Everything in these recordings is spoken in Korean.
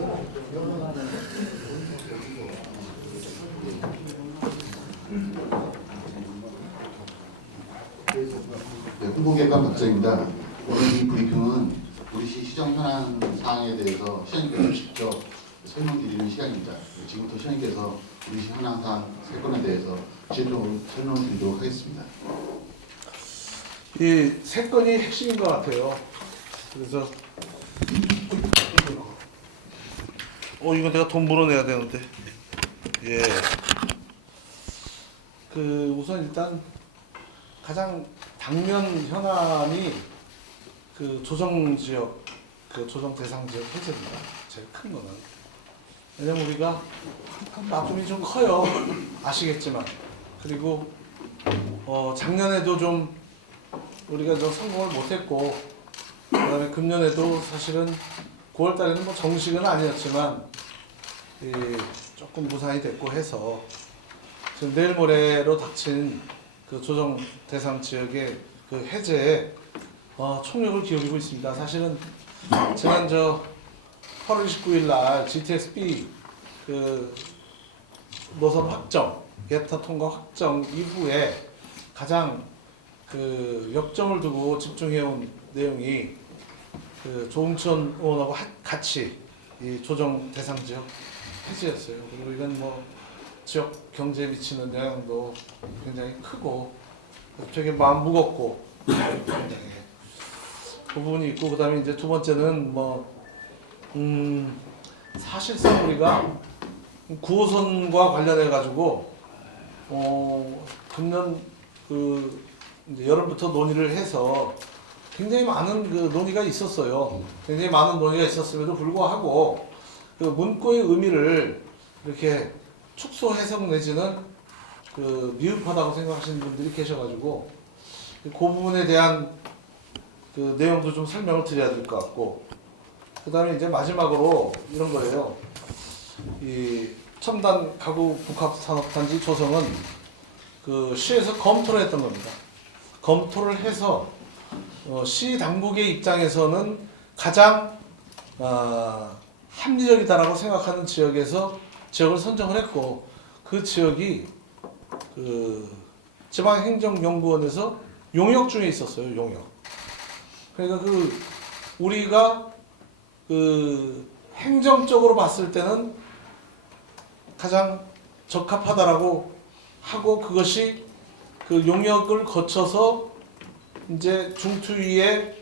네, 홍보객관 박정입니다. 오늘 이 브리핑은 우리 시 시정 현안 사항에 대해서 시장님께서 직접 설명드리는 시간입니다. 지금부터 시장님께서 우리 시 현안 사항 3건에 대해서 설명을 드리도록 하겠습니다. 이 3건이 핵심인 것 같아요. 그래서 이거 내가 돈 물어내야 되는데. 예. 우선 일단 가장 당면 현안이 조정 지역, 조정 대상 지역 해제입니다. 제일 큰 거는. 왜냐면 우리가 납품이 좀 커요. 아시겠지만. 그리고 작년에도 좀 우리가 좀 성공을 못했고, 그다음에 금년에도 사실은 9월 달에는 뭐 정식은 아니었지만 조금 무산이 됐고 해서 지금 내일 모레로 닥친 조정 대상 지역의 해제에 총력을 기울이고 있습니다. 사실은 지난 8월 29일 날 GTX-B 노선 확정, 예타 통과 확정 이후에 가장 역점을 두고 집중해온 내용이 조응천 의원하고 같이 이 조정 대상 지역 해제였어요. 그리고 이건 뭐 지역 경제에 미치는 영향도 굉장히 크고 되게 마음 무겁고 그 부분이 있고, 그다음에 이제 두 번째는 사실상 우리가 9호선과 관련해 가지고 금년 이제 여름부터 논의를 해서 굉장히 많은 논의가 있었어요. 굉장히 많은 논의가 있었음에도 불구하고 문구의 의미를 이렇게 축소 해석 내지는 미흡하다고 생각하시는 분들이 계셔가지고 그 부분에 대한 내용도 좀 설명을 드려야 될 것 같고, 그 다음에 이제 마지막으로 이런 거예요. 이 첨단 가구 복합 산업단지 조성은 시에서 검토를 했던 겁니다. 검토를 해서 시 당국의 입장에서는 가장 합리적이다라고 생각하는 지역에서 지역을 선정을 했고, 그 지역이 지방행정연구원에서 용역 중에 있었어요. 용역. 그러니까 우리가 행정적으로 봤을 때는 가장 적합하다라고 하고, 그것이 용역을 거쳐서 이제 중투위의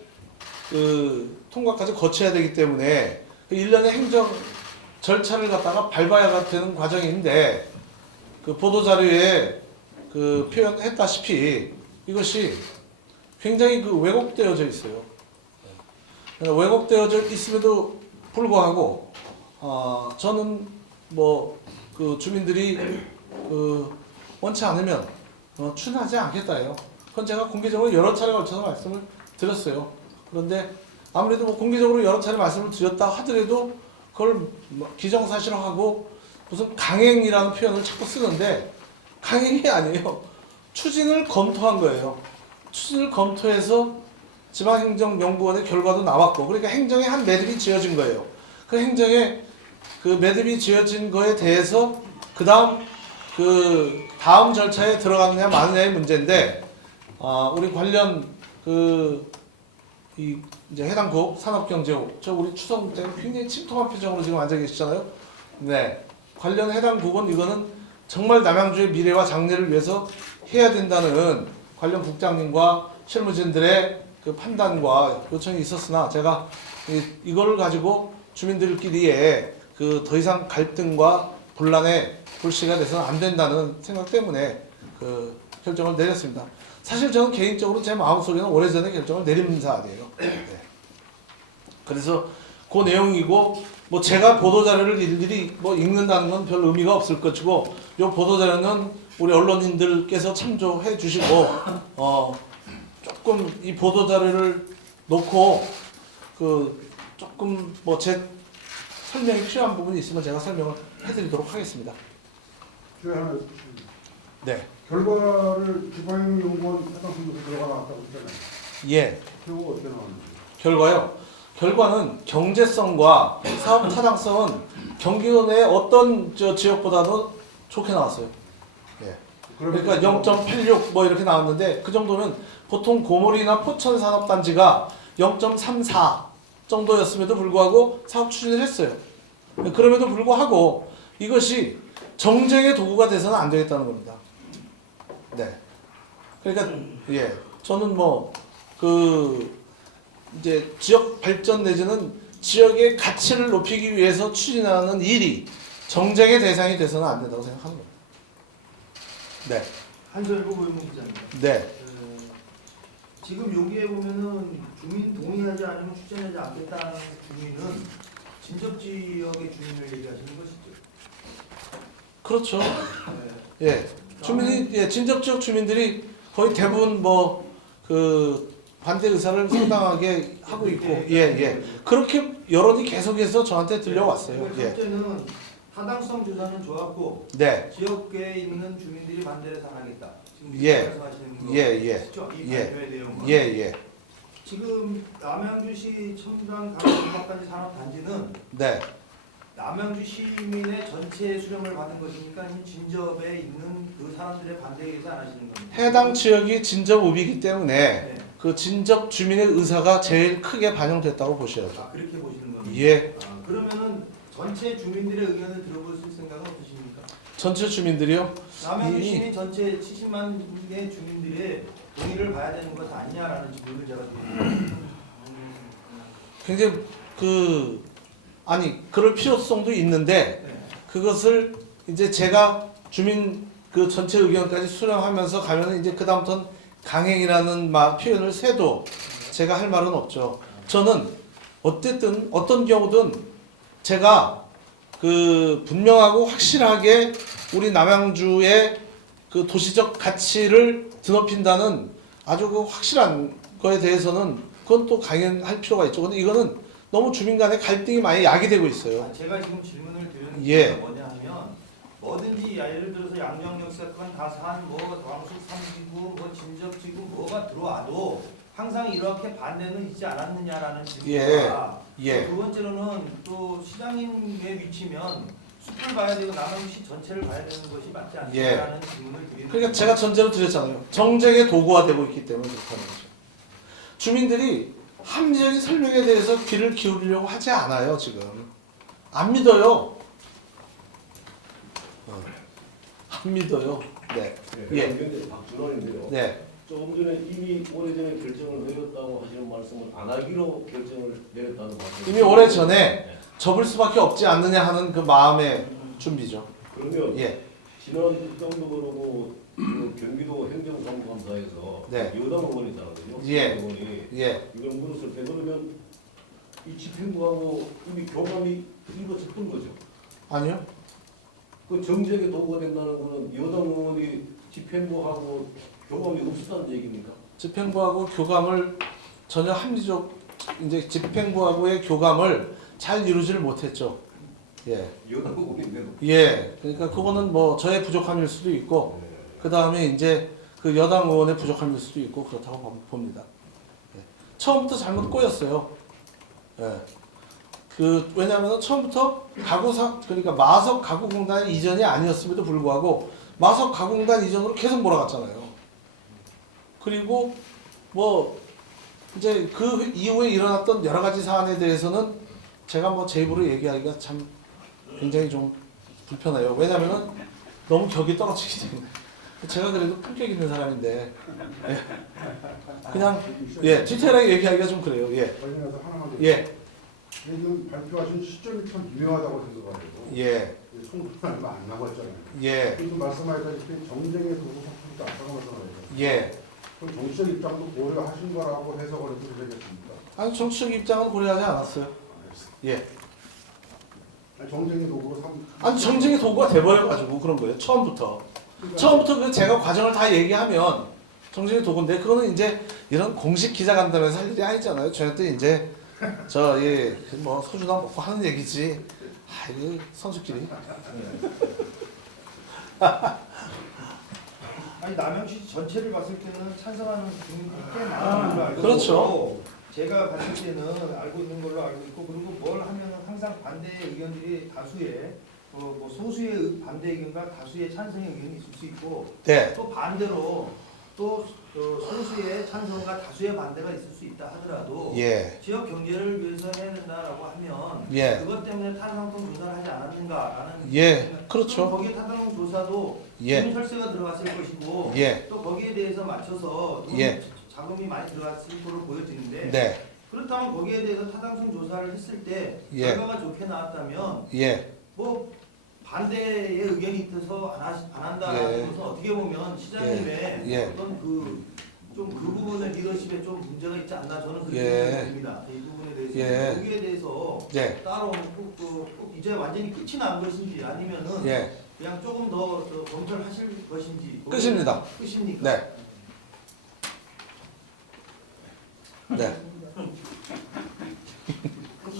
통과까지 거쳐야 되기 때문에 일련의 행정 절차를 갖다가 밟아야 되는 과정인데, 보도자료에 표현했다시피 이것이 굉장히 왜곡되어져 있어요. 왜곡되어져 있음에도 불구하고 저는 주민들이 원치 않으면 추진하지 않겠다예요. 그건 제가 공개적으로 여러 차례 걸쳐서 말씀을 드렸어요. 그런데 아무래도 공개적으로 여러 차례 말씀을 드렸다 하더라도 그걸 기정사실화하고 무슨 강행이라는 표현을 자꾸 쓰는데, 강행이 아니에요. 추진을 검토한 거예요. 추진을 검토해서 지방행정연구원의 결과도 나왔고, 그러니까 행정에 한 매듭이 지어진 거예요. 그 행정에 매듭이 지어진 거에 대해서 다음 절차에 들어가느냐 마느냐의 문제인데, 우리 관련 이제 해당국 산업경제국, 우리 추석 때 굉장히 침통한 표정으로 지금 앉아 계시잖아요. 네, 관련 해당국은 이거는 정말 남양주의 미래와 장래를 위해서 해야 된다는 관련 국장님과 실무진들의 판단과 요청이 있었으나, 제가 이걸 가지고 주민들끼리의 더 이상 갈등과 분란의 불씨가 돼서는 안 된다는 생각 때문에 결정을 내렸습니다. 사실 저는 개인적으로 제 마음속에는 오래전에 결정을 내린 사안이에요. 네. 그래서 그 내용이고, 제가 보도자료를 일일이 읽는다는 건 별 의미가 없을 것이고, 이 보도자료는 우리 언론인들께서 참조해 주시고, 조금 이 보도자료를 놓고 조금 제 설명이 필요한 부분이 있으면 제가 설명을 해드리도록 하겠습니다. 네. 결과를 지방연구원 해당 분석에 들어가 나왔다고 했잖아요. 예. 그거 어떻게 나왔는지. 결과요. 결과는 경제성과 사업 타당성은 경기도 내 어떤 지역보다도 좋게 나왔어요. 예. 그러니까 0.86 뭐 이렇게 나왔는데 그 정도면 보통 고물이나 포천 산업단지가 0.34 정도였음에도 불구하고 사업 추진을 했어요. 그럼에도 불구하고 이것이 정쟁의 도구가 돼서는 안 되겠다는 겁니다. 네. 그러니까 예, 저는 뭐 이제 지역 발전 내지는 지역의 가치를 높이기 위해서 추진하는 일이 정쟁의 대상이 돼서는 안 된다고 생각하는 겁니다. 네. 한설구 고용무 기자입니다. 네. 지금 여기에 보면은 주민 동의하지 않으면 추진하지 않겠다는 주민은 진접 지역의 주민을 얘기하시는 것이죠. 그렇죠. 네. 예. 주민이 진접 지역 주민들이 거의 대부분 반대 의사를 상당하게 하고 있고 예. 그렇게 여론이 계속해서 저한테 들려왔어요. 그러니까 예. 첫째는 타당성 조사는 좋았고 네. 지역계에 있는 주민들이 반대를 당하겠다. 지금 예. 말씀하시는 거 예. 시죠? 이 예. 발표의 내용은. 예. 지금 남양주시 첨단 가공업단지 산업단지는 네. 남양주 시민의 전체 수령을 받은 것입니까? 아니면 진접에 있는 그 사람들의 반대에 의해서 안 하시는 겁니까? 해당 지역이 진접 읍이기 때문에 네. 그 진접 주민의 의사가 제일 크게 반영됐다고 보셔야죠. 아, 그렇게 보시는 겁니다. 예. 그러면은 전체 주민들의 의견을 들어볼 생각은 없으십니까? 전체 주민들이요. 남양주 이- 시민 전체 70만의 주민들의 동의를 봐야 되는 것 아니냐라는 질문을 제가 드립니다. 굉장히 그럴 필요성도 있는데 네. 그것을 이제 제가 주민 그 전체 의견까지 수렴하면서 가면은 이제 그다음부터는 강행이라는 표현을 세도 제가 할 말은 없죠. 저는 어쨌든 어떤 경우든 제가 분명하고 확실하게 우리 남양주의 그 도시적 가치를 드높인다는 아주 확실한 거에 대해서는 그건 또 강행할 필요가 있죠. 근데 이거는 너무 주민 간의 갈등이 많이 야기되고 있어요. 제가 지금 질문을 드리는 예. 게 뭐냐 하면 뭐든지 예를 들어서 양정역 사건, 다산, 광숙 3지구, 진접지구 뭐가 들어와도 항상 이렇게 반대는 있지 않았느냐라는 질문과 예. 두 번째로는 또 시장님의 위치면 숲을 봐야 되고 남양주시 전체를 봐야 되는 것이 맞지 않느냐라는 질문을 드리는 그러니까 제가 전제로 드렸잖아요. 정쟁의 도구가 되고 있기 때문에 그렇다는 거죠. 주민들이 합리적인 설명에 대해서 귀를 기울이려고 하지 않아요. 지금 안 믿어요. 안 믿어요. 네. 예. 박준원인데요. 네. 조금 전에 이미 오래전에 결정을 내렸다고 하시는 말씀을 안 하기로 결정을 내렸다는 말씀. 이미 오래 전에 접을 수밖에 없지 않느냐 하는 그 마음의 준비죠. 그러면 예. 지난 국정도 그러고 그 경기도 행정사무감사에서 네. 여당 의원이잖아요. 예. 의원이 예. 이걸 물었을 때 그러면 이 집행부하고 이미 교감이 이루어졌던 거죠. 아니요. 그 정쟁의 도구가 된다는 거는 여당 의원이 집행부하고 교감이 없었다는 얘기입니까? 집행부하고 교감을 전혀 합리적 이제 집행부하고의 교감을 잘 이루지를 못했죠. 예. 여당 의원인데도. 예. 그러니까 그거는 뭐 저의 부족함일 수도 있고 그 다음에 이제 그 여당 의원의 부족함일 수도 있고 그렇다고 봅니다. 예. 처음부터 잘못 꼬였어요. 예. 왜냐하면 처음부터 그러니까 마석 가구공단 이전이 아니었음에도 불구하고 마석 가구공단 이전으로 계속 몰아갔잖아요. 그리고 뭐 이제 그 이후에 일어났던 여러 가지 사안에 대해서는 제가 뭐 제 입으로 얘기하기가 참 굉장히 좀 불편해요. 왜냐하면 너무 격이 떨어지기 때문에. 제가 그래도 품격 있는 사람인데 그냥 디테일하게 얘기하기가 좀 그래요. 예. 관련해서 하나만 더. 예. 지금 발표하신 시점이 참 유명하다고 생각해요. 예. 총선 얼마 안 남았잖아요. 예. 지금 말씀하셨다시피 정쟁의 도구 성품도 아까가 말씀하셨죠. 예. 그럼 정치적 입장도 고려하신 거라고 해석을 해도 되겠습니까? 아니 정치적 입장은 고려하지 않았어요. 예. 아니, 정쟁의 도구로 아니 정쟁의 도구가 돼버려가지고 그런 거예요. 처음부터 그 제가 과정을 다 얘기하면 정쟁의 도구인데 그거는 이제 이런 공식 기자간담회에서 할 일이 아니잖아요. 저희한테 이제 뭐 소주나 먹고 하는 얘기지. 이거 선수끼리. 아니 남양시 전체를 봤을 때는 찬성하는 주민들이 꽤 많은 걸로 알고 그렇죠. 있고 제가 봤을 때는 알고 있는 걸로 알고 있고 그리고 뭘 하면은 항상 반대의 의견들이 다수의 뭐 소수의 반대 의견과 다수의 찬성의 의견이 있을 수 있고 네. 또 반대로 또 소수의 찬성과 다수의 반대가 있을 수 있다 하더라도 예. 지역 경제를 위해서 해야 된다라고 하면 예. 그것 때문에 탄광성 조사를 하지 않았는가라는 예. 생각. 그렇죠. 거기에 탄광성 조사도 예. 주민 철새가 들어갔을 것이고 예. 또 거기에 대해서 맞춰서 돈, 예. 자금이 많이 들어갔을 것으로 보여지는데 네. 그렇다면 거기에 대해서 타당성 조사를 했을 때 예. 결과가 좋게 나왔다면 예. 뭐 반대의 의견이 있어서 안 한다는 예. 것은 어떻게 보면 시장님의 예. 어떤 좀 그 부분의 리더십에 좀 문제가 있지 않나 저는 그렇게 예. 생각이 듭니다. 이 부분에 대해서 예. 거기에 대해서 네. 따로 꼭 이제 완전히 끝이 난 것인지 아니면은 예. 그냥 조금 더 검토를 하실 것인지 끝입니다. 끝입니까? 네. 네.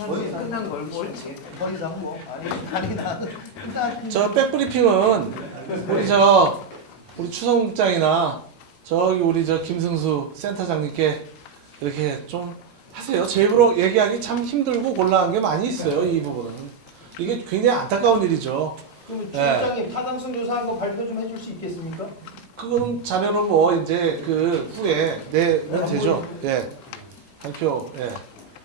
거의 끝난 걸 뭘? 더 이상 뭐 아니 나 일단 저 백브리핑은 우리 추성국장이나 저기 우리 저 김승수 센터장님께 이렇게 좀 하세요. 제 입으로 얘기하기 참 힘들고 곤란한 게 많이 있어요. 이 부분은 이게 굉장히 안타까운 일이죠. 그럼 네. 주장님 타당성 조사한 거 발표 좀 해줄 수 있겠습니까? 그거는 자료는 뭐 이제 그 후에 내면 되죠. 예. 발표. 예.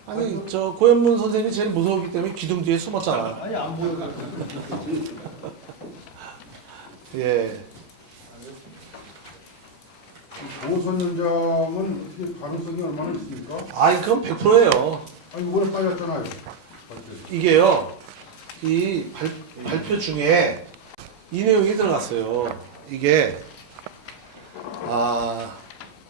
아니 저 고현문 선생님이 제일 무서웠기 때문에 기둥 뒤에 숨었잖아. 아니 안 보여. 예. 고선 연장은 어떻게 가능성이 얼마나 있습니까? 아, 그건 100%예요. 아니 이번에 빠졌잖아요. 이게요. 이 발표 중에 이 내용이 들어갔어요. 이게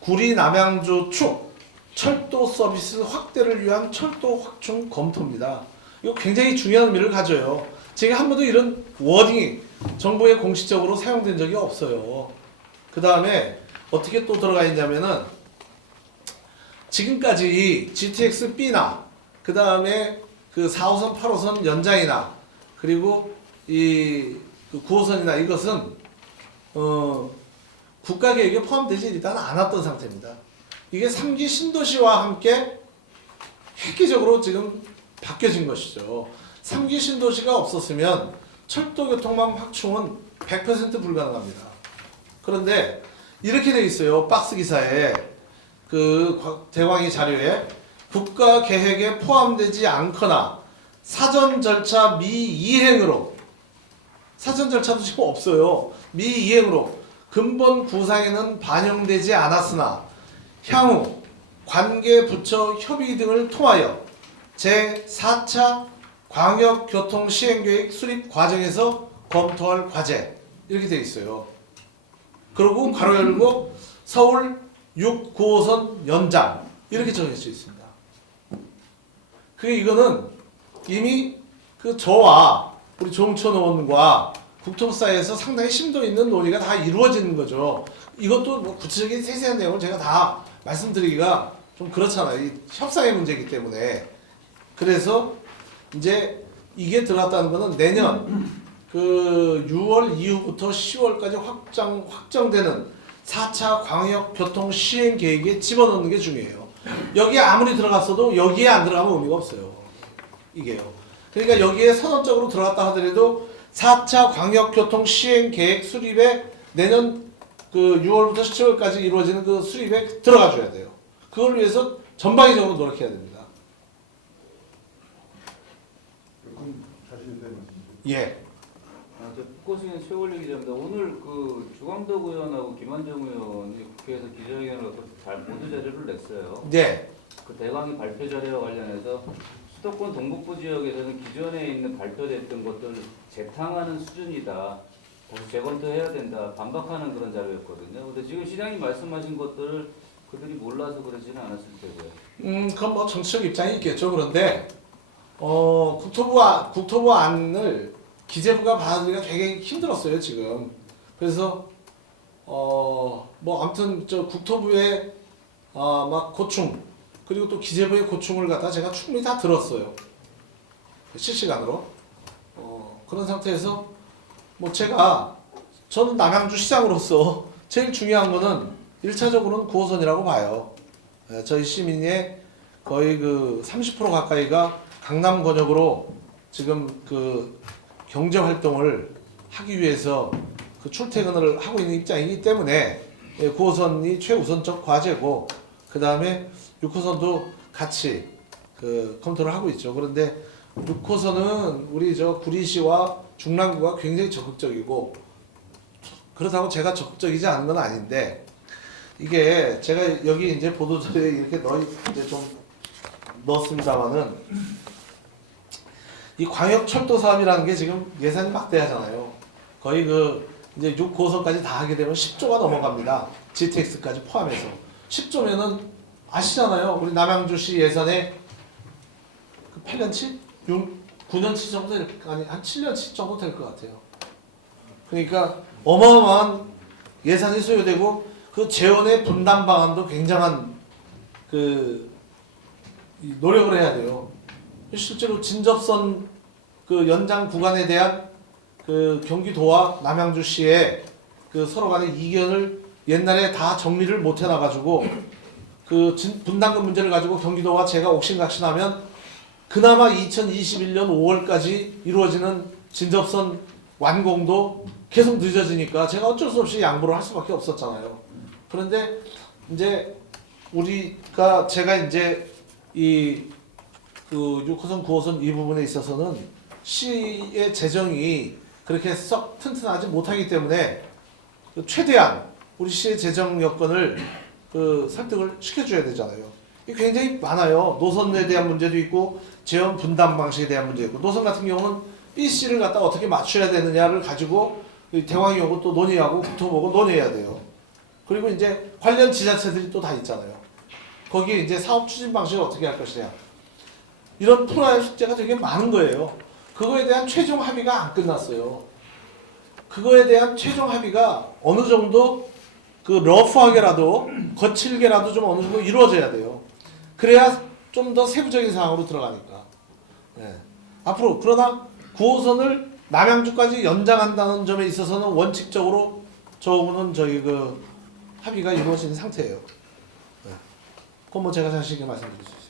구리 남양주 축 철도 서비스 확대를 위한 철도 확충 검토입니다. 이거 굉장히 중요한 의미를 가져요. 제가 한 번도 이런 워딩이 정부에 공식적으로 사용된 적이 없어요. 그 다음에 어떻게 또 들어가 있냐면은 지금까지 GTX-B나 그 다음에 그 4호선, 8호선 연장이나 그리고 이 9호선이나 이것은 국가 계획에 포함되지 일단 않았던 상태입니다. 이게 3기 신도시와 함께 획기적으로 지금 바뀌어진 것이죠. 3기 신도시가 없었으면 철도교통망 확충은 100% 불가능합니다. 그런데 이렇게 돼 있어요. 박스 기사에 그 대광이 자료에 국가 계획에 포함되지 않거나 사전 절차 미이행으로 사전 절차도 지금 없어요. 미이행으로 근본 구상에는 반영되지 않았으나 향후 관계 부처 협의 등을 통하여 제4차 광역교통시행계획 수립 과정에서 검토할 과제 이렇게 돼 있어요. 그리고 가로 열고 서울 6, 9호선 연장 이렇게 정해져 있습니다. 그게 이거는 이미 그 저와 우리 조홍천 의원과 국토부 사이에서 상당히 심도 있는 논의가 다 이루어지는 거죠. 이것도 뭐 구체적인 세세한 내용을 제가 다 말씀드리기가 좀 그렇잖아요. 이 협상의 문제이기 때문에. 그래서 이제 이게 들어갔다는 거는 내년 그 6월 이후부터 10월까지 확정되는 4차 광역교통 시행 계획에 집어넣는 게 중요해요. 여기에 아무리 들어갔어도 여기에 안 들어가면 의미가 없어요. 이게요. 그러니까 여기에 선언적으로 들어갔다 하더라도 4차 광역교통 시행 계획 수립에 내년 그 6월부터 10월까지 이루어지는 그 수립에 들어가 줘야 돼요. 그걸 위해서 전방위적으로 노력해야 됩니다. 그럼 자신 있는 말씀이죠. 예. 저 국고수인 최원래 기자입니다. 오늘 그 주광덕 의원하고 김한정 의원이 국회에서 기자회견을 갖고 모두 자료를 냈어요. 네. 그 대광이 발표 자료와 관련해서 수도권 동북부 지역에서는 기존에 있는 발표됐던 것들 재탕하는 수준이다. 다시 재검토해야 된다. 반박하는 그런 자료였거든요. 근데 지금 시장님 말씀하신 것들을 그들이 몰라서 그러지는 않았을 테고요. 그건 뭐 정치적 입장이 있겠죠. 그런데 국토부 안을 기재부가 받아들이기가 되게 힘들었어요 지금. 그래서 뭐 아무튼 저 국토부의 막 고충 그리고 또 기재부의 고충을 갖다 제가 충분히 다 들었어요. 실시간으로. 그런 상태에서 뭐 저는 남양주 시장으로서 제일 중요한 거는 1차적으로는 9호선이라고 봐요. 저희 시민의 거의 그 30% 가까이가 강남 권역으로 지금 그 경제 활동을 하기 위해서 그 출퇴근을 하고 있는 입장이기 때문에 9호선이 최우선적 과제고 그 다음에 6호선도 같이 그 검토를 하고 있죠. 그런데 6호선은 우리 저 구리시와 중랑구가 굉장히 적극적이고 그렇다고 제가 적극적이지 않은 건 아닌데 이게 제가 여기 이제 보도자료에 이렇게 이제 좀 넣었습니다만은 이 광역철도 사업이라는 게 지금 예산이 막대하잖아요. 거의 그 이제 6호선까지 다 하게 되면 10조가 넘어갑니다. GTX까지 포함해서 10조면은 아시잖아요. 우리 남양주시 예산에 그 8년치, 9년치 정도 아니 한 7년치 정도 될 것 같아요. 그러니까 어마어마한 예산이 소요되고 그 재원의 분담 방안도 굉장한 그 노력을 해야 돼요. 실제로 진접선 그 연장 구간에 대한 그 경기도와 남양주시의 그 서로 간의 이견을 옛날에 다 정리를 못 해놔가지고 그 분담금 문제를 가지고 경기도와 제가 옥신각신하면 그나마 2021년 5월까지 이루어지는 진접선 완공도 계속 늦어지니까 제가 어쩔 수 없이 양보를 할 수밖에 없었잖아요. 그런데 이제 제가 이제 이 그 6호선, 9호선 이 부분에 있어서는 시의 재정이 그렇게 썩 튼튼하지 못하기 때문에 최대한 우리 시의 재정 여건을 그 설득을 시켜줘야 되잖아요. 이게 굉장히 많아요. 노선에 대한 문제도 있고 재원 분담 방식에 대한 문제도 있고 노선 같은 경우는 BC를 갖다 어떻게 맞춰야 되느냐를 가지고 대광이하고 또 논의하고 국토보고 논의해야 돼요. 그리고 이제 관련 지자체들이 또 다 있잖아요. 거기에 이제 사업 추진 방식을 어떻게 할 것이냐. 이런 프로의 숙제가 되게 많은 거예요. 그거에 대한 최종 합의가 안 끝났어요. 그거에 대한 최종 합의가 어느 정도 그 러프하게라도 거칠게라도 좀 어느 정도 이루어져야 돼요. 그래야 좀 더 세부적인 사항으로 들어가니까. 네. 앞으로 그러나 9호선을 남양주까지 연장한다는 점에 있어서는 원칙적으로 저거는 저희 그 합의가 이루어진 상태예요. 네. 그건 뭐 제가 자신 있게 말씀드릴 수 있어요.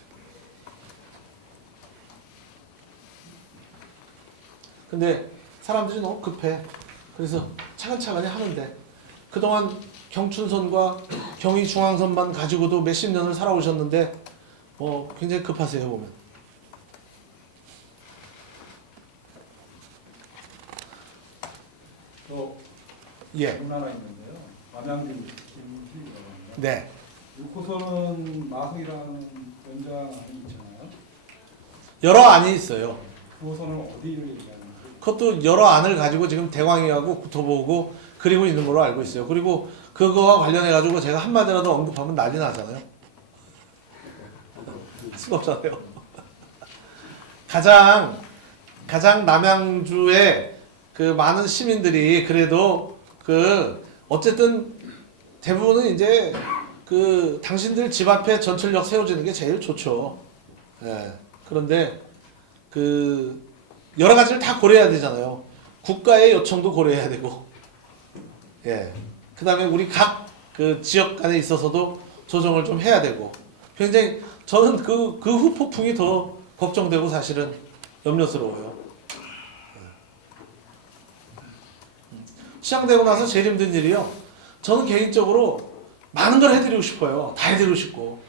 근데 사람들이 너무 급해. 그래서 차근차근히 하는데 그동안 경춘선과 경의중앙선만 가지고도 몇십 년을 살아오셨는데 굉장히 급하세요 보면. 예. 하나 있는데요. 남양주 김실이라고 합니다. 네. 6호선은 마흥이라는 연장이 있잖아요. 여러 안이 있어요. 9호선은 어디를 얘기하는 거예요? 그것도 여러 안을 가지고 지금 대광이하고 국토보고 그리고 있는 걸로 알고 있어요. 그리고 그거와 관련해 가지고 제가 한마디라도 언급하면 난리 나잖아요. 수가 없잖아요. 가장 남양주의 그 많은 시민들이 그래도 그 어쨌든 대부분은 이제 그 당신들 집 앞에 전철역 세워지는 게 제일 좋죠. 예. 그런데 그 여러 가지를 다 고려해야 되잖아요. 국가의 요청도 고려해야 되고, 예. 그다음에 우리 각 그 지역 간에 있어서도 조정을 좀 해야 되고, 굉장히 저는 그 후폭풍이 더 걱정되고 사실은 염려스러워요. 시장되고 나서 제일 힘든 일이요. 저는 개인적으로 많은 걸 해드리고 싶어요. 다 해드리고 싶고,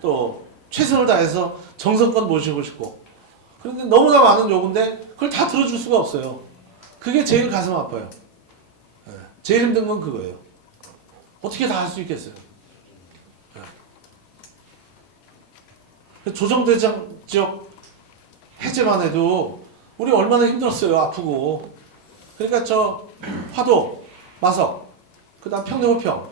또 최선을 다해서 정성껏 모시고 싶고. 그런데 너무나 많은 요구인데 그걸 다 들어줄 수가 없어요. 그게 제일 가슴 아파요. 제일 힘든 건 그거예요. 어떻게 다 할 수 있겠어요? 조정대장 지역 해제만 해도 우리 얼마나 힘들었어요. 아프고. 그러니까 저 화도, 마석, 그다음 평내호평,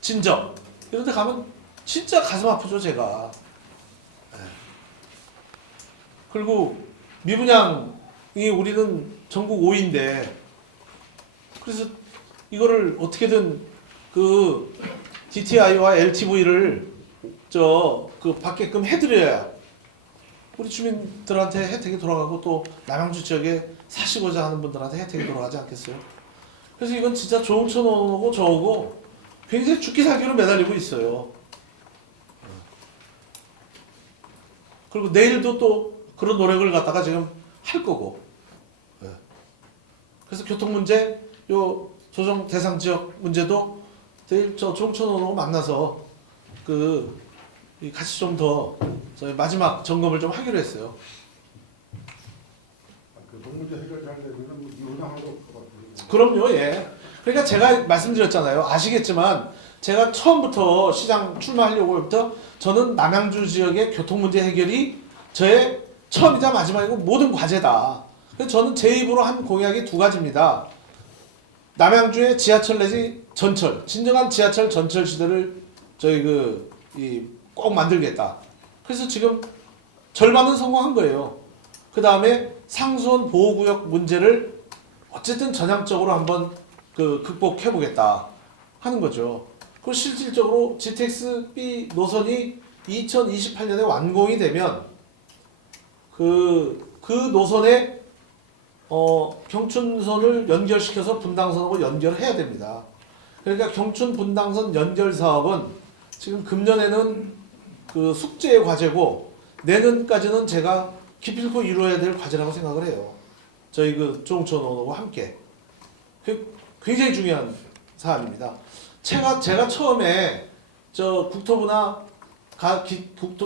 진정 이런 데 가면 진짜 가슴 아프죠 제가. 그리고 미분양이 우리는 전국 5위인데 그래서 이거를 어떻게든 그 DTI와 LTV를 받게끔 해드려야 우리 주민들한테 혜택이 돌아가고 또 남양주 지역에 사시고자 하는 분들한테 혜택이 돌아가지 않겠어요? 그래서 이건 진짜 조응천오고 저오고 굉장히 죽기 살기로 매달리고 있어요. 그리고 내일도 또 그런 노력을 갖다가 지금 할 거고. 예. 그래서 교통 문제, 요 조정 대상 지역 문제도 내일 저 종천으로 만나서 이 같이 좀 더 저희 마지막 점검을 좀 하기로 했어요. 교통 문제 해결 잘 되면 뭐 이혼하는 거 같아요. 그럼요, 예. 그러니까 제가 말씀드렸잖아요. 아시겠지만 제가 처음부터 시장 출마하려고 할부터 저는 남양주 지역의 교통 문제 해결이 저의 처음이자 마지막이고 모든 과제다. 그래서 저는 제 입으로 한 공약이 두 가지입니다. 남양주의 지하철 내지 전철, 진정한 지하철 전철 시대를 저희 꼭 만들겠다. 그래서 지금 절반은 성공한 거예요. 그 다음에 상수원 보호구역 문제를 어쨌든 전향적으로 한번 극복해보겠다 하는 거죠. 그리고 실질적으로 GTX-B 노선이 2028년에 완공이 되면 그 노선에 경춘선을 연결시켜서 분당선하고 연결해야 됩니다. 그러니까 경춘 분당선 연결 사업은 지금 금년에는 숙제의 과제고 내년까지는 제가 기필코 이루어야 될 과제라고 생각을 해요. 저희 조홍천호와 함께. 굉장히 중요한 사안입니다. 제가 처음에 국토부나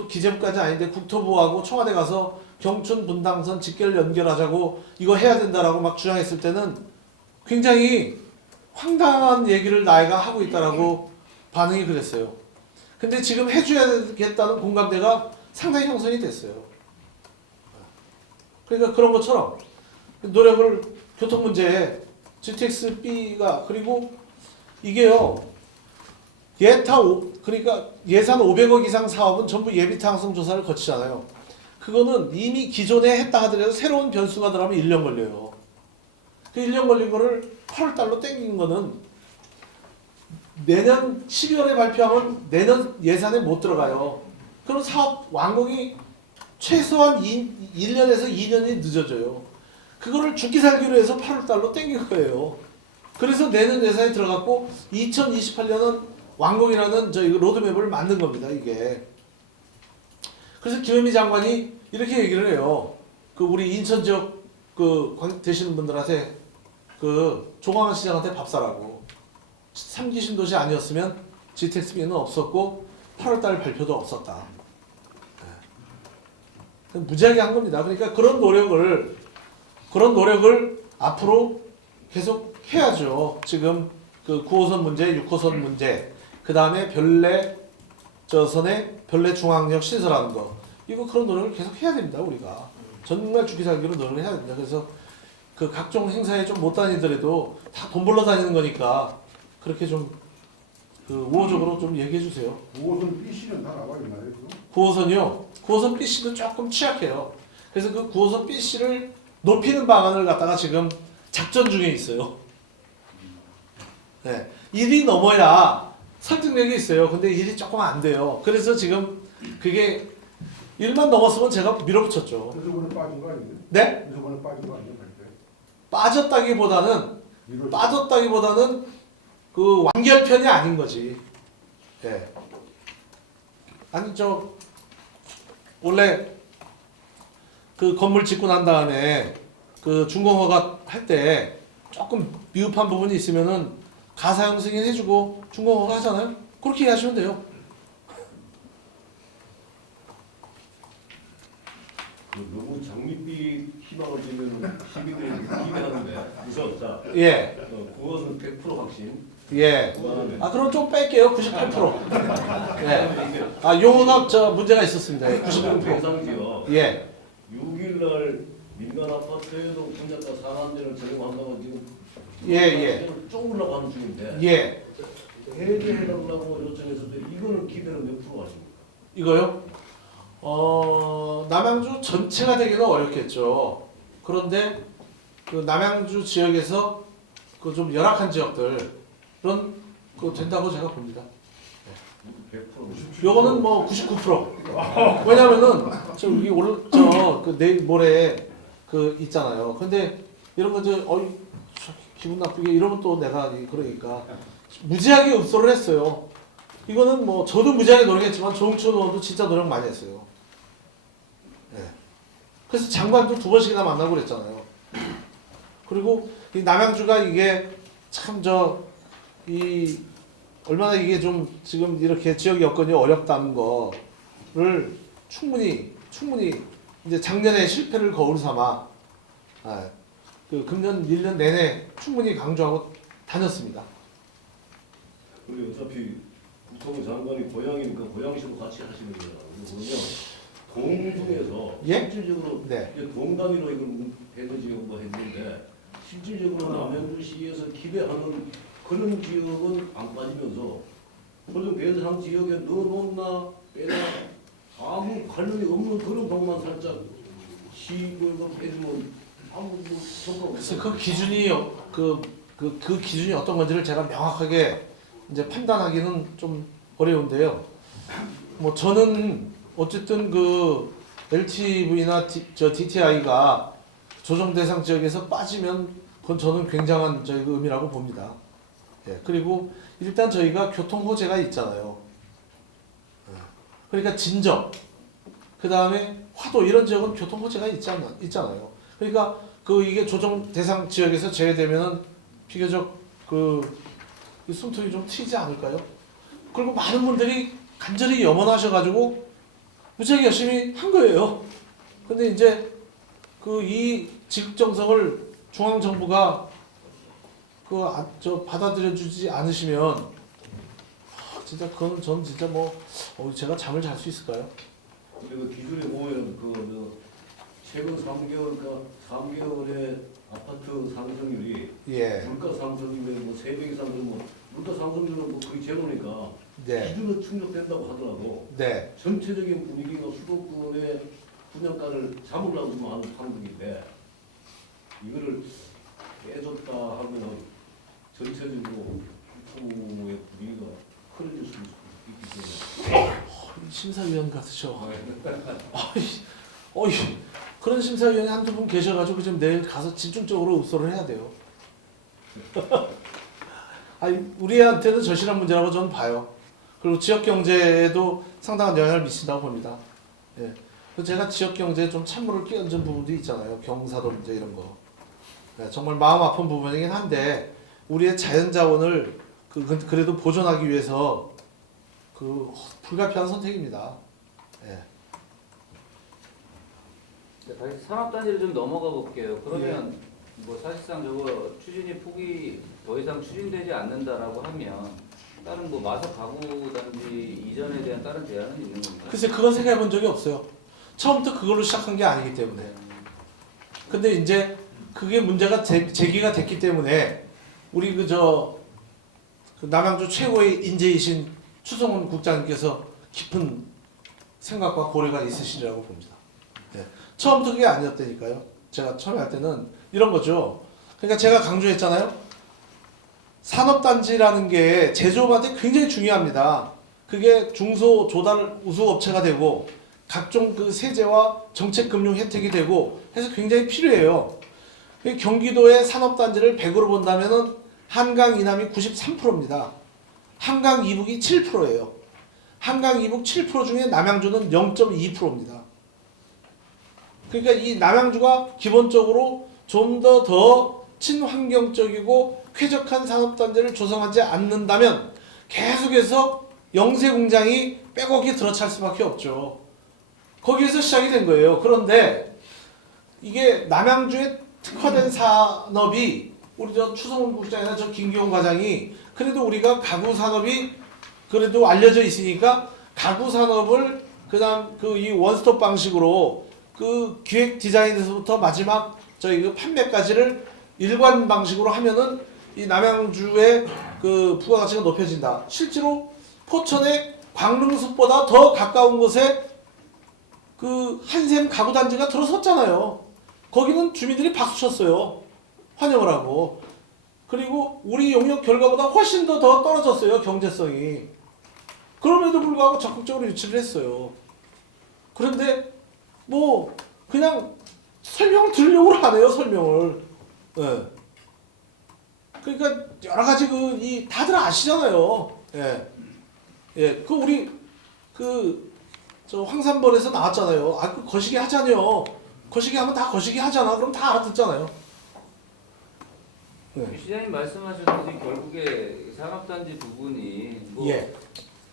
기재부까지 아닌데 국토부하고 청와대 가서 경춘 분당선 직결 연결하자고 이거 해야 된다라고 막 주장했을 때는 굉장히 황당한 얘기를 나이가 하고 있다라고 반응이 그랬어요. 근데 지금 해줘야겠다는 공감대가 상당히 형성이 됐어요. 그러니까 그런 것처럼 노력을 교통 문제에 GTX-B가 그리고 이게요 그러니까 예산 500억 이상 사업은 전부 예비 타당성 조사를 거치잖아요. 그거는 이미 기존에 했다 하더라도 새로운 변수가 들어가면 1년 걸려요. 그 1년 걸린 거를 8월 달로 땡긴 거는 내년 12월에 발표하면 내년 예산에 못 들어가요. 그럼 사업 완공이 최소한 1년에서 2년이 늦어져요. 그거를 죽기 살기로 해서 8월 달로 땡긴 거예요. 그래서 내년 예산에 들어갔고 2028년은 완공이라는 저희 로드맵을 만든 겁니다. 이게. 그래서 김현미 장관이 이렇게 얘기를 해요. 우리 인천 지역 되시는 분들한테 조광한 시장한테 밥 사라고. 3기 신도시 아니었으면 GTX-B는 없었고 8월달 발표도 없었다. 네. 무지하게 한 겁니다. 그러니까 그런 노력을 앞으로 계속 해야죠. 지금 9호선 문제, 6호선 문제, 그 다음에 별내 중앙역 신설하는 거. 이거 그런 노력을 계속 해야 됩니다. 우리가 정말 죽기 살기로 노력을 해야 됩니다. 그래서 각종 행사에 좀 못 다니더라도 다 돈 벌러 다니는 거니까 그렇게 좀 우호적으로 좀 얘기해 주세요. 5호선 B씨는 다 나와 있나요? 지금? 9호선이요. 9호선 B씨도 조금 취약해요. 그래서 9호선 B씨를 높이는 방안을 갖다가 지금 작전 중에 있어요. 네. 1이 넘어야 설득력이 있어요. 근데 1이 조금 안 돼요. 그래서 지금 그게 1만 넘었으면 제가 밀어붙였죠. 저번에 빠진 거 아니에요? 네? 저번에 빠진 거 아니에요? 빠졌다기보다는 완결편이 아닌 거지. 예. 아니 원래 건물 짓고 난 다음에 준공허가 할 때 조금 미흡한 부분이 있으면은 가사용 승인해주고 준공허가 하잖아요. 그렇게 하시면 돼요. 너무 장밋빛 희망을 주면 시민들이 기대하는데 우선 자 예. 9호선 100% 확신. 예. 그럼 좀 뺄게요. 98%. 예. 용어가 문제가 있었습니다. 예, 98%. 대상지요. 예. 6일날 민간 아파트에도 분양가 상한제를 적용한다고 지금 예. 쪼으려고 하는 중인데 예. 해제해달라고 요청했을 때 이거는 기대를 몇 프로 하십니까? 이거요? 남양주 전체가 되기는 어렵겠죠. 그런데 남양주 지역에서 좀 열악한 지역들은 된다고 제가 봅니다. 100%. 요거는 99%. 왜냐면은 내일 모레 있잖아요. 근데 이런 거 기분 나쁘게 이러면 또 내가 그러니까 무지하게 읍소를 했어요. 이거는 저도 무지하게 노력했지만 조홍천 의원도 진짜 노력 많이 했어요. 그래서 장관도 2번씩이나 만나고 그랬잖아요. 그리고 이 남양주가 이게 참 이 얼마나 이게 좀 지금 이렇게 지역 여건이 어렵다는 거를 충분히 이제 작년에 실패를 거울 삼아 그 금년 1년 내내 충분히 강조하고 다녔습니다. 우리 어차피 국토부 장관이 고향이니까 고향시로 같이 하시는 거잖아요. 보면 동중에서 예? 실질적으로 네. 이제 동 단위로 이걸 배도 지역 뭐 했는데 실질적으로 남양주시에서 기대하는 그런 지역은 안 빠지면서 그런 배상 지역에 넣어놓나 빼나 아무 관련이 없는 그런 동만 살짝 시골로 빼주면 아무 뭐 효과가 그래서 없어요. 그 기준이 그 기준이 어떤 건지를 제가 명확하게 이제 판단하기는 좀 어려운데요. 뭐 저는 어쨌든 그 LTV나 DTI가 조정 대상 지역에서 빠지면 그건 저는 굉장한 그 의미라고 봅니다. 예. 그리고 일단 저희가 교통 호재가 있잖아요. 예. 그러니까 진적, 그 다음에 화도 이런 지역은 교통 호재가 있잖아요. 그러니까 이게 조정 대상 지역에서 제외되면은 비교적 이 숨통이 좀 트이지 않을까요? 그리고 많은 분들이 간절히 염원하셔가지고 무지하게 열심히 한 거예요. 근데 이제 이 지극정성을 중앙 정부가 받아들여주지 않으시면 진짜 그건 전 진짜 제가 잠을 잘 수 있을까요? 그리고 기준에 보면 최근 3개월, 그러니까 3개월의 아파트 상승률이 예. 물가 상승률이 3배 이상 되면 물가 상승률은 거의 제로니까 네. 기준은 충족된다고 하더라도 네. 전체적인 분위기가 수도권의 분양가를 잡으려고 지금 하는 방법인데 이거를 깨졌다 하면 전체적으로 유튜브의 분위기가 흐려질 수 있기 때문에 심사위원 같으셔. 어이, 그런 심사위원이 한두 분 계셔가지고 지금 내일 가서 집중적으로 읍소를 해야 돼요. 아니, 우리한테는 절실한 문제라고 저는 봐요. 그리고 지역 경제에도 상당한 영향을 미친다고 봅니다. 예. 그래서 제가 지역 경제에 좀 찬물을 끼얹은 부분도 있잖아요. 경사도 문제 이런 거. 예, 정말 마음 아픈 부분이긴 한데 우리의 자연 자원을 그래도 보존하기 위해서 불가피한 선택입니다. 예. 다시 산업 단지를 좀 넘어가 볼게요. 그러면 뭐 사실상 저거 추진이 폭이 더 이상 추진되지 않는다라고 하면 다른 뭐 마석 가구 단지 이전에 대한 다른 제한은 있는 건가요? 글쎄 그건 생각해 본 적이 없어요. 처음부터 그걸로 시작한 게 아니기 때문에. 근데 이제 그게 문제가 제기가 됐기 때문에 우리 그 남양주 최고의 인재이신 추성훈 국장님께서 깊은 생각과 고려가 있으시리라고 봅니다. 네. 처음부터 그게 아니었다니까요. 제가 처음에 할 때는 이런 거죠. 그러니까 제가 강조했잖아요. 산업단지라는 게 제조업한테 굉장히 중요합니다. 그게 중소 조달 우수업체가 되고 각종 그 세제와 정책금융 혜택이 되고 해서 굉장히 필요해요. 경기도의 산업단지를 100으로 본다면은 한강 이남이 93%입니다. 한강 이북이 7%예요. 한강 이북 7% 중에 남양주는 0.2%입니다. 그러니까 이 남양주가 기본적으로 좀 더 친환경적이고 쾌적한 산업단지를 조성하지 않는다면 계속해서 영세 공장이 빼곡히 들어찰 수밖에 없죠. 거기에서 시작이 된 거예요. 그런데 이게 남양주에 특화된 산업이 우리 추성훈 국장이나 김기용 과장이 그래도 우리가 가구 산업이 그래도 알려져 있으니까 가구 산업을 그다음 이 원스톱 방식으로 기획 디자인에서부터 마지막 그 판매까지를 일관 방식으로 하면은 이 남양주의 부가가치가 높여진다. 실제로 포천의 광릉숲보다 더 가까운 곳에 한샘 가구단지가 들어섰잖아요. 거기는 주민들이 박수 쳤어요. 환영을 하고. 그리고 우리 용역 결과보다 훨씬 더 떨어졌어요. 경제성이. 그럼에도 불구하고 적극적으로 유치를 했어요. 그런데 그냥 설명을 들으려고 하네요. 설명을. 예. 그러니까 여러 가지 다들 아시잖아요. 예. 예. 우리 황산벌에서 나왔잖아요. 거시기 하자뇨. 거시기 하면 다 거시기 하잖아. 그럼 다 알아듣잖아요. 네. 시장님 말씀하셨듯이 결국에 산업단지 부분이 뭐 예.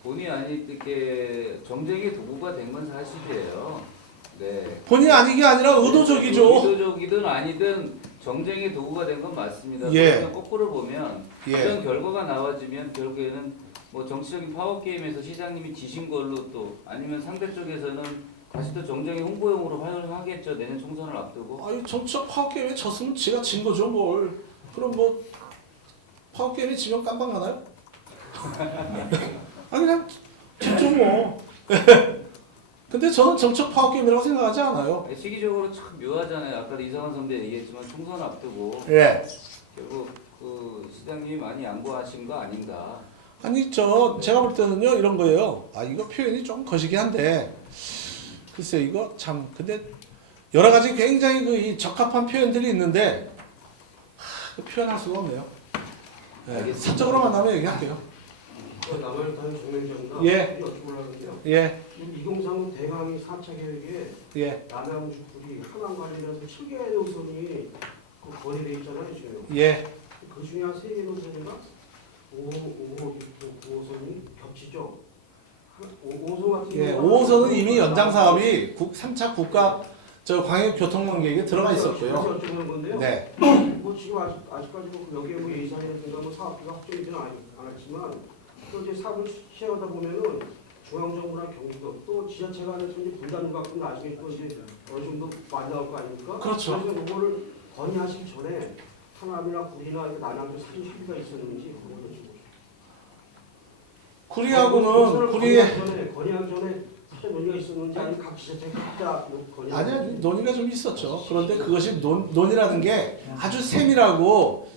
본의 아니게 정쟁의 도구가 된 건 사실이에요. 네. 본의 아니게 아니라 의도적이죠. 의도적이든 아니든 정쟁의 도구가 된 건 맞습니다. 예. 그러면 거꾸로 보면 예. 이런 결과가 나와지면 결국에는 뭐 정치적인 파워 게임에서 시장님이 지신 걸로 또 아니면 상대 쪽에서는 다시 또 정쟁의 홍보용으로 활용하겠죠. 내년 총선을 앞두고. 아니 정치적 파워게임에 졌으면 지가 진 거죠 뭘. 그럼 뭐 파워게임에 지면 깜방 가나요? 아 그냥 졌죠 뭐. 근데 저는 정치적 파워게임이라고 생각하지 않아요. 시기적으로 참 묘하잖아요. 아까 이상한 선배 얘기했지만 총선 앞두고 예. 결국 그 시장님이 많이 양보하신 거 아닌가. 아니 제가 볼 때는요 이런 거예요. 아 이거 표현이 좀 거시기 한데 글쎄 이거 참 근데 여러 가지 굉장히 이 적합한 표현들이 있는데 표현할 수가 없네요. 예, 사적으로 만나면 얘기할게요. 남한탄 조명장과 예. 여쭤보려는데요. 예, 이공삼 대강 4차 계획에 예, 남양주 구리 하남 관련해서 7개 노선이 그 거리돼 있잖아요 지금. 예. 그 중에 한 3개 노선인가 5호, 9호선이 겹치죠. 5호선 같은 예, 경우는 5호선은 이미 연장 사업이 3차 국가 광역교통망 계획에 들어가 있었고요. 그래서 여쭤보는 건데요. 네, 뭐 지금 아직까지 뭐 여기에 뭐 예산이라든가 뭐 사업비가 확정되지는 않았지만 또 이제 사업을 시행하다 보면은 중앙정부나 경기도 또 지자체 간에서 이제 분담을 갖고 나중에 또 이제 어느 정도 많이 나올 거 아닙니까? 그렇죠. 그래서 이거를 건의하시기 전에 하남이나 구리나 남양주 사전 협의가 있었는지 그거도 좀. 구리하고는 건의하기 전에 사전 논의가 있었는지 아니면 각 지자체 각자 건의. 아니야 논의가 좀 있었죠. 그런데 그것이 논의라는 게 아주 세밀하고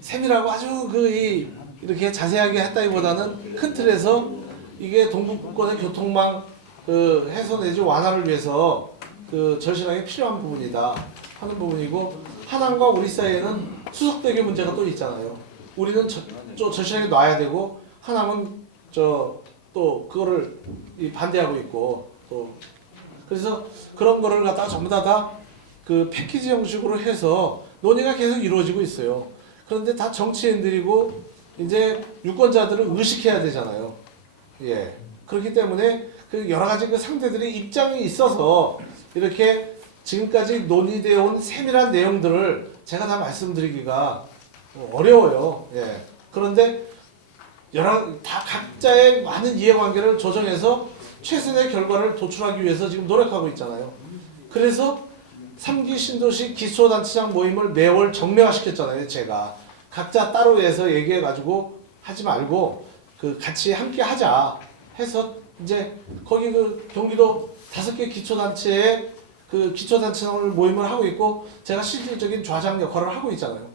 세밀하고 아주 이렇게 자세하게 했다기보다는 큰 틀에서 이게 동북권의 교통망 해소 내지 완화를 위해서 절실하게 필요한 부분이다 하는 부분이고 하남과 우리 사이에는 수석대교 문제가 또 있잖아요. 우리는 절실하게 놔야 되고 하남은 또 그거를 반대하고 있고 또 그래서 그런 거를 갖다가 전부 다 그 패키지 형식으로 해서 논의가 계속 이루어지고 있어요. 그런데 다 정치인들이고 이제 유권자들을 의식해야 되잖아요. 예. 그렇기 때문에 그 여러 가지 그 상대들의 입장이 있어서 이렇게 지금까지 논의되어 온 세밀한 내용들을 제가 다 말씀드리기가 어려워요. 예. 그런데 다 각자의 많은 이해관계를 조정해서 최선의 결과를 도출하기 위해서 지금 노력하고 있잖아요. 그래서 3기 신도시 기초단체장 모임을 매월 정례화시켰잖아요. 제가 각자 따로 해서 얘기해가지고 하지 말고 같이 함께 하자 해서 이제 거기 경기도 5개 기초단체에 기초단체장을 모임을 하고 있고 제가 실질적인 좌장 역할을 하고 있잖아요.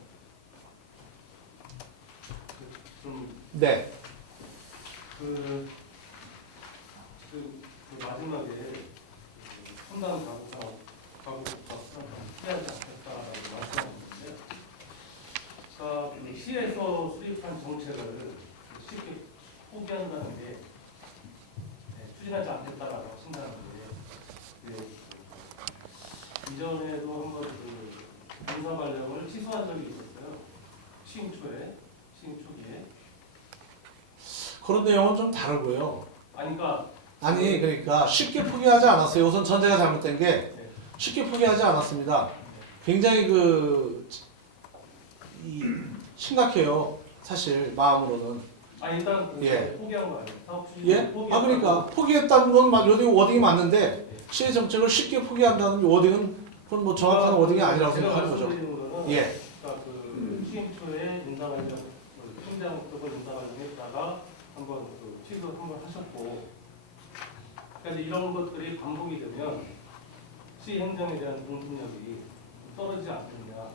네. 그 마지막에 첨단 가구부터 피하지 않겠다라고 말씀하셨는데, 그러니까 시에서 수립한 정책을 쉽게 포기한다는 게 추진하지 않겠다라고 생각하는데, 이전에도 한번 공사 발령을 취소한 적이 있었어요. 시행 초기에. 그런 내용은 좀 다르고요. 그러니까 쉽게 포기하지 않았어요. 우선 전제가 잘못된 게 쉽게 포기하지 않았습니다. 굉장히 심각해요. 사실 마음으로는. 일단 예. 포기한 거 아니에요? 사업 추진 예? 그러니까 포기했다는 건 워딩이 맞는데 시의 정책을 쉽게 포기한다는 워딩은 그건 뭐 정확한 워딩이 아니라고 생각하는 거죠. 예. 그러니까 시행 초에 인사관령 팀장 쪽을 인사관령했다가 한번 취소 한번 하셨고, 그러니까 이런 것들이 반복이 되면 시 행정에 대한 공신력이 떨어지지 않느냐.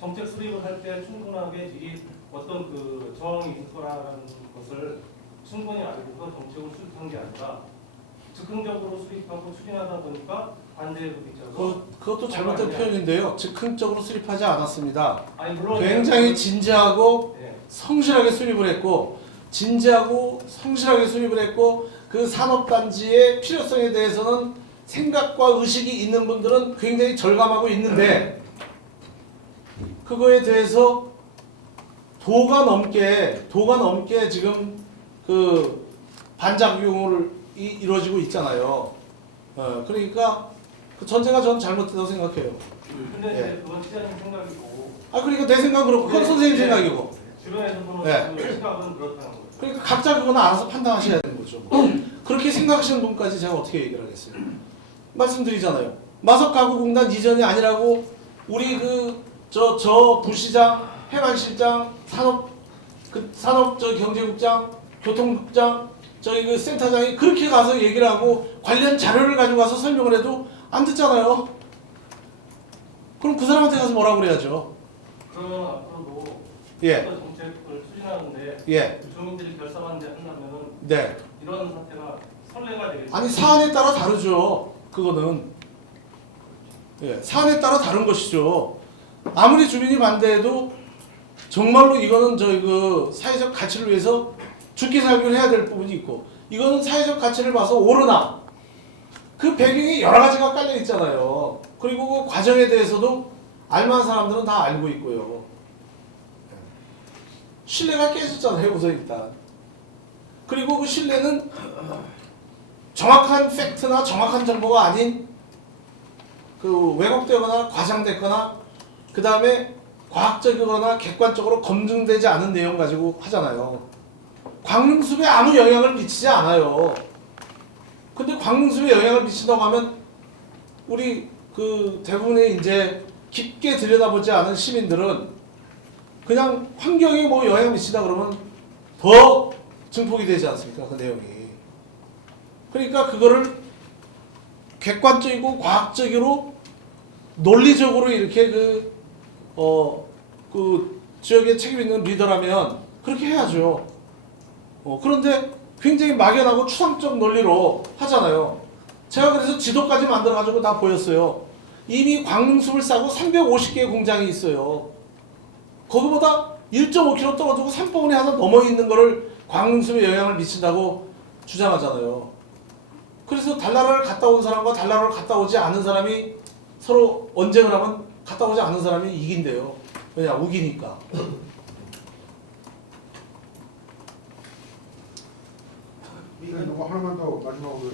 정책 수립을 할 때 충분하게 미리 어떤 저항이 있을 거라는 것을 충분히 알고서 정책을 수립한 게 아니라 즉흥적으로 수립하고 추진하다 보니까 반대에 부딪혀서 그것도 잘못된 표현인데요. 즉흥적으로 수립하지 않았습니다. 물론 굉장히 진지하고 예. 성실하게 수립을 했고 그 산업단지의 필요성에 대해서는 생각과 의식이 있는 분들은 굉장히 절감하고 있는데 그거에 대해서 도가 넘게 지금 그 반작용을 이루어지고 있잖아요. 그러니까 그 전제가 전 잘못됐다고 생각해요. 근데 예. 이제 그건 시장님 생각이고 그러니까 내 생각은 그렇고 그건 선생님 생각이고. 주변에서 보는 예. 그 시각은 그렇다는 거죠. 그러니까 각자 그거는 알아서 판단하셔야 되는 거죠. 그렇게 생각하시는 분까지 제가 어떻게 얘기를 하겠어요. 말씀드리잖아요. 마석가구공단 이전이 아니라고 우리 저 부시장, 해관실장, 산업 경제국장, 교통국장, 저희 그 센터장이 그렇게 가서 얘기를 하고 관련 자료를 가지고 가서 설명을 해도 안 듣잖아요. 그럼 그 사람한테 가서 뭐라고 그래야죠. 그러면 앞으로도 예. 어떤 정책을 추진하는데 예. 주민들이 결사반대 한다면은 네. 이런 사태가 선례가 되겠죠. 아니 사안에 따라 다르죠. 그거는 사안에 따라 다른 것이죠. 아무리 주민이 반대해도 정말로 이거는 저희 그 사회적 가치를 위해서 죽기 살기를 해야 될 부분이 있고 이거는 사회적 가치를 봐서 옳으나 그 배경에 여러 가지가 깔려 있잖아요. 그리고 그 과정에 대해서도 알만한 사람들은 다 알고 있고요. 신뢰가 깨졌잖아요. 우선 일단. 그리고 그 신뢰는 정확한 팩트나 정확한 정보가 아닌 그 왜곡되거나 과장됐거나 그 다음에 과학적이거나 객관적으로 검증되지 않은 내용 가지고 하잖아요. 광릉숲에 아무 영향을 미치지 않아요. 근데 광릉숲에 영향을 미친다고 하면 우리 그 대부분의 이제 깊게 들여다보지 않은 시민들은 그냥 환경에 뭐 영향을 미친다 그러면 더 증폭이 되지 않습니까? 그 내용이. 그러니까 그거를 객관적이고 과학적으로 논리적으로 이렇게 그 지역에 책임 있는 리더라면 그렇게 해야죠. 그런데 굉장히 막연하고 추상적 논리로 하잖아요. 제가 그래서 지도까지 만들어가지고 다 보였어요. 이미 광릉숲을 싸고 350개의 공장이 있어요. 거기보다 1.5km 떨어지고 산봉우리 하나 넘어 있는 거를 광릉숲에 영향을 미친다고 주장하잖아요. 그래서 달나라를 갔다 온 사람과 달나라를 갔다 오지 않은 사람이 서로 언쟁을 하면 갔다 오지 않은 사람이 이긴대요. 왜냐? 우기니까. 이거 하나만 더 마지막으로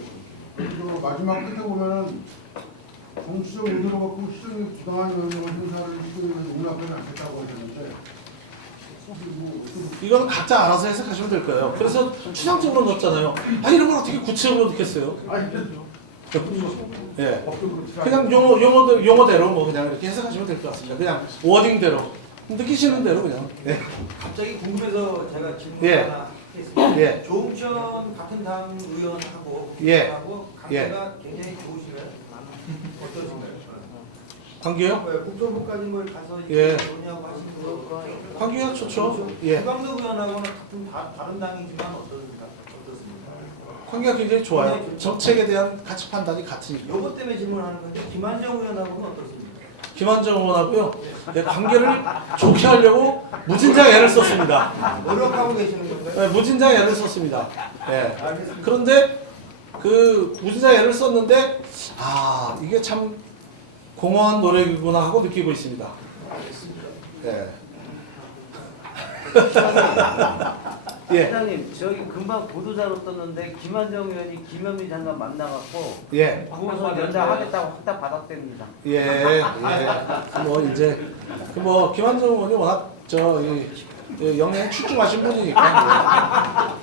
그 마지막 끝에 보면은 정치적 의도로 갖고 시정이 부당한 영향을 행사를 시도하는 용납하지 않겠다고 하셨는데 이거는 각자 알아서 해석하시면 될 거예요. 그래서 추상적으로 넣었잖아요. 이런 걸 어떻게 구체적으로 넣겠어요? 예. 그냥 용어대로 뭐 그냥 이렇게 해석하시면 될 것 같습니다. 그냥 워딩대로 느끼시는 대로 그냥. 예. 갑자기 궁금해서 제가 질문 예. 하나 하겠습니다. 예. 조웅천 같은 당 의원하고 예. 관계가 굉장히 좋으시나요? 어떠신가요? 관계요? 국토부까지 뭐 가서 예. 뭐냐고 하시는 거 관계가 좋죠. 예. 유광덕 의원하고는 같은 다른 당이지만 어떻습니까? 관계가 굉장히 좋아요. 정책에 대한 가치 판단이 같으니까. 요것 때문에 질문하는 건데 김한정 의원하고는 어떻습니까? 김한정 의원하고요. 네, 관계를 좋게 하려고 무진장 애를 썼습니다. 노력하고 계시는 건가요? 네, 무진장 애를 썼습니다. 예. 알겠습니다. 그런데 그 무진장 애를 썼는데 이게 참 공허한 노력이구나 하고 느끼고 있습니다. 예. 예. 회장님, 저기 금방 보도자료 떴는데 김한정 의원이 김현미 장관 만나갖고 예. 보고서 연장하겠다고 확답 받았답니다. 예. 뭐 이제 뭐 김한정 의원이 워낙 영양에 출중하신 분이니까.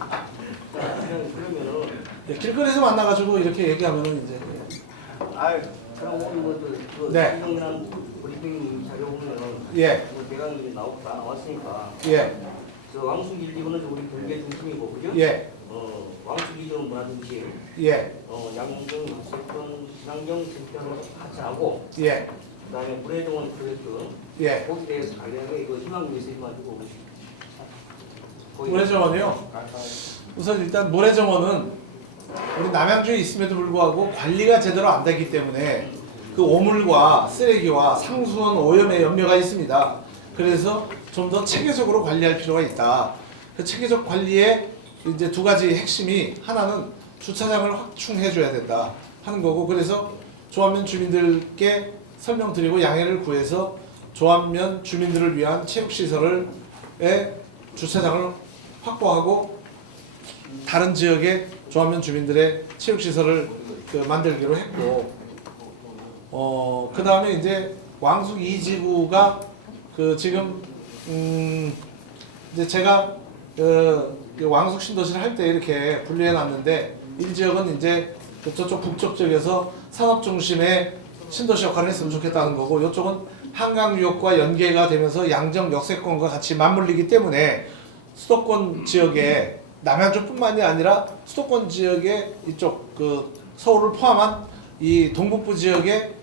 그러면은 길거리에서 만나가지고 이렇게 얘기하면은 이제. 그럼 오늘 그 네. 이동이랑 브리핑 자료 보면은 예. 뭐 대강이 나왔으니까 예. 저 왕숙 1, 2호는 우리 경제 중심이고 그죠? 예. 왕숙 2호는 뭐라든지 예. 양정, 박석권, 신환경 center로 같이 하고 예. 그다음에 물회정원 프로젝트 예. 거기에 대해서 관련해 이거 희망위에서 해가지고 모래정원이요. 우선 일단 모래정원은 우리 남양주에 있음에도 불구하고 관리가 제대로 안 되기 때문에 그 오물과 쓰레기와 상수원 오염의 염려가 있습니다. 그래서 좀 더 체계적으로 관리할 필요가 있다. 그 체계적 관리에 이제 두 가지 핵심이 하나는 주차장을 확충해 줘야 된다. 하는 거고, 그래서 조안면 주민들께 설명드리고 양해를 구해서 조안면 주민들을 위한 체육시설의 주차장을 확보하고 다른 지역에 조안면 주민들의 체육시설을 만들기로 했고, 그 다음에 이제 왕숙 2지구가 지금 이제 제가 왕숙 신도시를 할 때 이렇게 분류해 놨는데, 1지역은 이제 저쪽 북쪽 지역에서 산업 중심의 신도시 역할을 했으면 좋겠다는 거고, 이쪽은 한강유역과 연계가 되면서 양정 역세권과 같이 맞물리기 때문에 수도권 지역에 남양주뿐만이 아니라 수도권 지역의 이쪽 서울을 포함한 이 동북부 지역에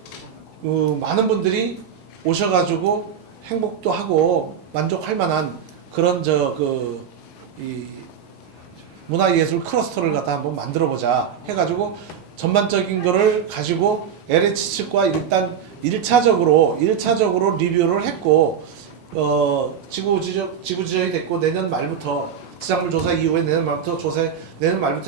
많은 분들이 오셔가지고 행복도 하고 만족할 만한 그런 이 문화예술 클러스터를 갖다 한번 만들어보자 해가지고 전반적인 거를 가지고 LH 측과 일단 1차적으로 리뷰를 했고, 지구 지정이 됐고, 내년 말부터 지상물 조사 이후에 내년 말부터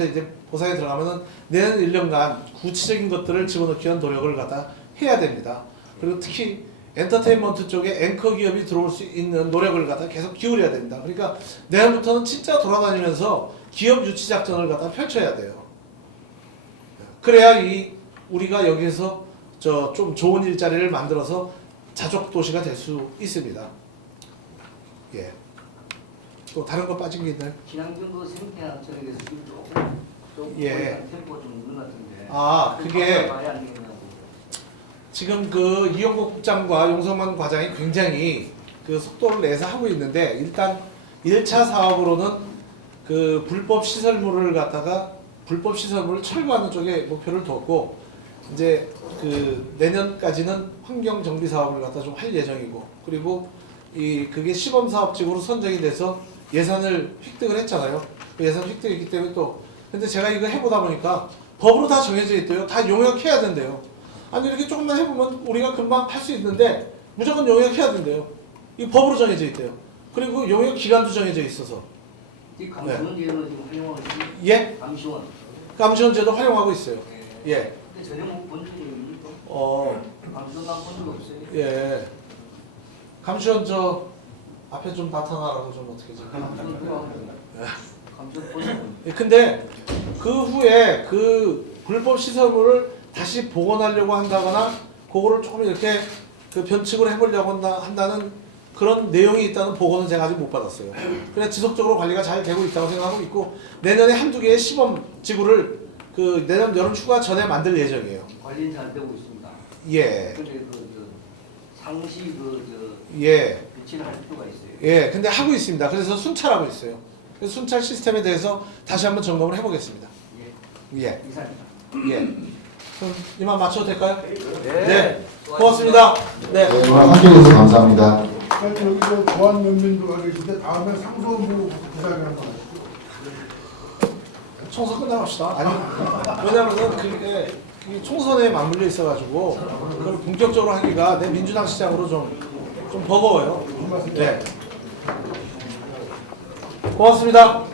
이제 보상에 들어가면은 내년 1년간 구체적인 것들을 집어넣기 위한 노력을 갖다 해야 됩니다. 그리고 특히 엔터테인먼트 쪽에 앵커 기업이 들어올 수 있는 노력을 갖다 계속 기울여야 됩니다. 그러니까 내년부터는 진짜 돌아다니면서 기업 유치 작전을 갖다 펼쳐야 돼요. 그래야 우리가 여기서 좀 좋은 일자리를 만들어서 자족 도시가 될 수 있습니다. 예. 또 다른 거 빠진 게 있나요? 기남경도 생태학 쪽에서 지금 조금 예. 템포 좀 있는 것 같은데. 그게 봐야 안 되겠냐고. 지금 이용국 국장과 용성만 과장이 굉장히 속도를 내서 하고 있는데, 일단 1차 사업으로는 불법 시설물을 철거하는 쪽에 목표를 뒀고, 이제 내년까지는 환경 정비 사업을 갖다 좀 할 예정이고, 그리고 그게 시범 사업직으로 선정이 돼서 예산을 획득을 했잖아요. 그 예산 획득했기 때문에 근데 제가 이거 해보다 보니까 법으로 다 정해져 있대요. 다 용역해야 된대요. 아니 이렇게 조금만 해보면 우리가 금방 할 수 있는데 무조건 용역해야 된대요. 이 법으로 정해져 있대요. 그리고 용역 기간도 정해져 있어서. 이 감시원 제도는 지금 활용하고 있습니다. 예? 감시원. 감시원제도 활용하고 있어요. 예. 근데 전혀 본 적이 없는데. 감시원 안본 적 없어요. 예. 감시원 앞에 좀 나타나라고 좀 어떻게 좀. 감시원 본 적. 예, 근데 그 후에 불법 시설물을 다시 복원하려고 한다거나 그거를 조금 이렇게 변칙을 해보려고 한다는 그런 내용이 있다는 보고는 제가 아직 못 받았어요. 그냥 지속적으로 관리가 잘 되고 있다고 생각하고 있고, 내년에 한두 개의 시범 지구를 내년 여름 휴가 전에 만들 예정이에요. 관리는 잘 되고 있습니다. 예. 근데 상시 예. 배치를 할 필요가 있어요. 예. 근데 하고 있습니다. 그래서 순찰하고 있어요. 그래서 순찰 시스템에 대해서 다시 한번 점검을 해보겠습니다. 예. 이상입니다. 예. 그럼 이만 맞춰도 될까요? 네. 고맙습니다. 네. 네, 오늘 함께해주셔서 감사합니다. 여기 보안 면밀도가 계신데 다음에 상소부 부장이라는 거 아시죠? 청소 끝나갑시다. 아니, 왜냐면은 그게 총선에 맞물려 있어가지고 그걸 본격적으로 하기가 내 민주당 시장으로 좀 버거워요. 네. 고맙습니다.